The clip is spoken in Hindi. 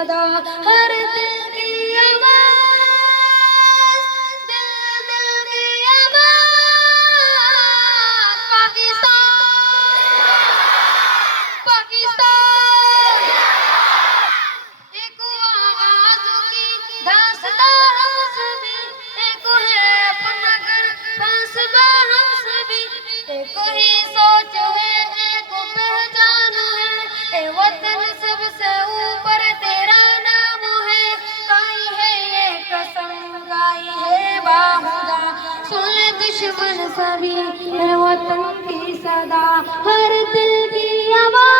सदा, हर दिल की आवाज़, दिल दिल की आवाज़। पाकिस्तान, पाकिस्तान, एक आवाज़ों की दास्तां हम सभी, एक है अपना घर फंसबा हम सभी, एक ही सोच है, एक पहचान है, ए वतन सबसे ऊपर तेरा नाम है। गाई है ये कसम, गाई है बाहुदा, सुन ले दुश्मन सभी, है वतन की सदा, हर दिल की आवाज़।